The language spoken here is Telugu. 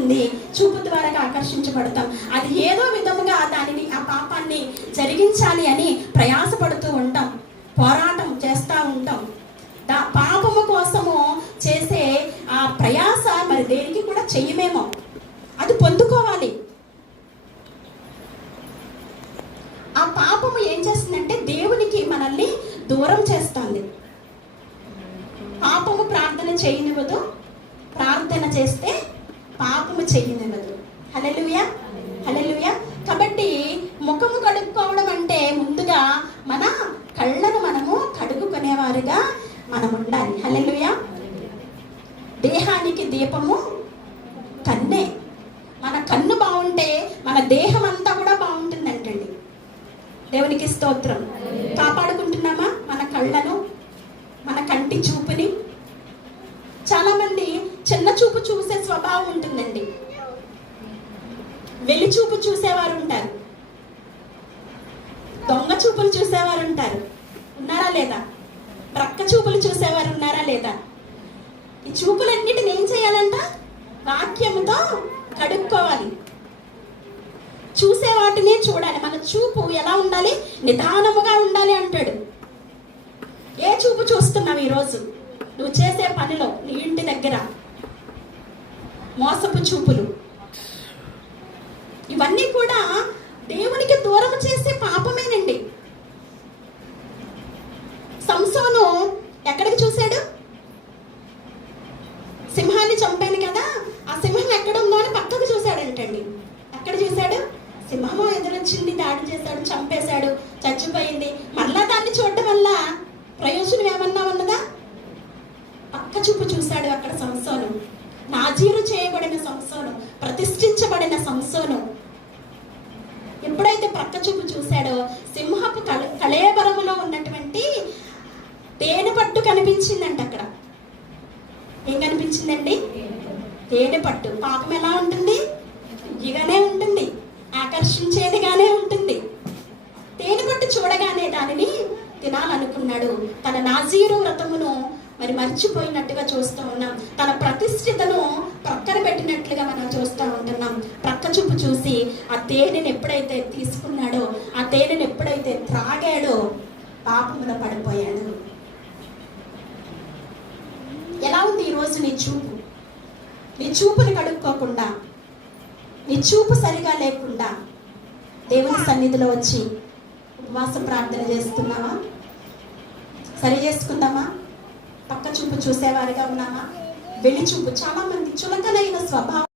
జరుగుతుంది, చూపు ద్వారా ఆకర్షించబడతాం. అది ఏదో విధముగా దానిని ఆ పాపాన్ని జరిగించాలి అని ప్రయాసపడుతూ ఉంటాం, పోరాటం చేస్తూ ఉంటాం. పాపము కోసము చేసే ఆ ప్రయాస మరి దేనికి కూడా చెయ్యమేమో, అది పొందుకోవాలి. ఆ పాపము ఏం చేస్తుందంటే దేవునికి మనల్ని దూరం చేస్తుంది. పాపము ప్రార్థన చేయనివ్వదు, ప్రార్థన చేస్తే పాపము చేయనివ్వదు. హల్లెలూయా, హల్లెలూయా. కాబట్టి ముఖము కడుక్కోవడం అంటే ముందుగా మన కళ్ళను మనము కడుక్కునేవారుగా మనం ఉండాలి. హల్లెలూయా. దేహానికి దీపము కన్నే. మన కన్ను బాగుంటే మన దేహం అంతా కూడా బాగుంటుందంటండి. దేవునికి స్తోత్రం. కాపాడుకుంటున్నామా మన కళ్ళను, మన కంటి చూపుని? చాలా మంది చిన్న చూపు చూసే స్వభావం ఉంటుందండి. వెలి చూపు చూసేవారు ఉంటారు, దొంగ చూపులు చూసేవారు ఉంటారు. ఉన్నారా లేదా? ప్రక్క చూపులు చూసేవారు ఉన్నారా లేదా? ఈ చూపులన్నిటిని ఏం చేయాలంట? వాక్యముతో కడుక్కోవాలి. చూసే వాటినే చూడాలి. మన చూపు ఎలా ఉండాలి? నిదానముగా ఉండాలి అంటాడు. ఏ చూపు చూస్తున్నావు ఈరోజు నువ్వు చేసే పనిలో, నీ ఇంటి దగ్గర? మోసపు చూపులు, ఇవన్నీ కూడా దేవునికి దూరం చేసే పాపమేనండి. సంసోను ఎక్కడికి చూశాడు? సింహాన్ని చంపాను కదా, ఆ సింహం ఎక్కడ ఉందో అని పక్కకు చూశాడంటండి. ఎక్కడ చూశాడు? సింహము ఎదురొచ్చింది, దాడి చేశాడు, చంపేశాడు, చచ్చిపోయింది. మళ్ళా దాన్ని చూడటం వల్ల ప్రయోజనం ఏమన్నా ఉన్నదా? పక్క చూపు చూశాడు అక్కడ సంసోను. నాజీరు చేయబడిన సంసోను, ప్రతిష్ఠించబడిన సంసోను ఎప్పుడైతే పక్క చూపు చూశాడో సింహపు కళేబరములో ఉన్నటువంటి తేనె పట్టు కనిపించిందంట. అక్కడ ఏం కనిపించిందండి? తేనె పట్టు. పాపం ఎలా ఉంటుంది? ఇగానే ఉంటుంది, ఆకర్షించేదిగానే ఉంటుంది. తేనె పట్టు చూడగానే దానిని తినాలనుకున్నాడు. తన నాజీరు వ్రతమును మరి మర్చిపోయినట్టుగా చూస్తూ ఉన్నాం. తన ప్రతిష్ఠితను ప్రక్కన పెట్టినట్లుగా మనం చూస్తూ ఉంటున్నాం. ప్రక్క చూపు చూసి ఆ తేనెను ఎప్పుడైతే తీసుకున్నాడో, ఆ తేనెను ఎప్పుడైతే త్రాగాడో పాపమున పడిపోయాడు. ఎలా ఉంది ఈరోజు నీ చూపు? నీ చూపుని కడుక్కోకుండా, నీ చూపు సరిగా లేకుండా దేవుని సన్నిధిలో వచ్చి ఉపవాస ప్రార్థన చేస్తున్నావా? సరి చేసుకుందామా? పక్క చూపు చూసేవారిగా ఉన్నామా? వెలి చూపు. చాలా మంది చులకనైన స్వభావం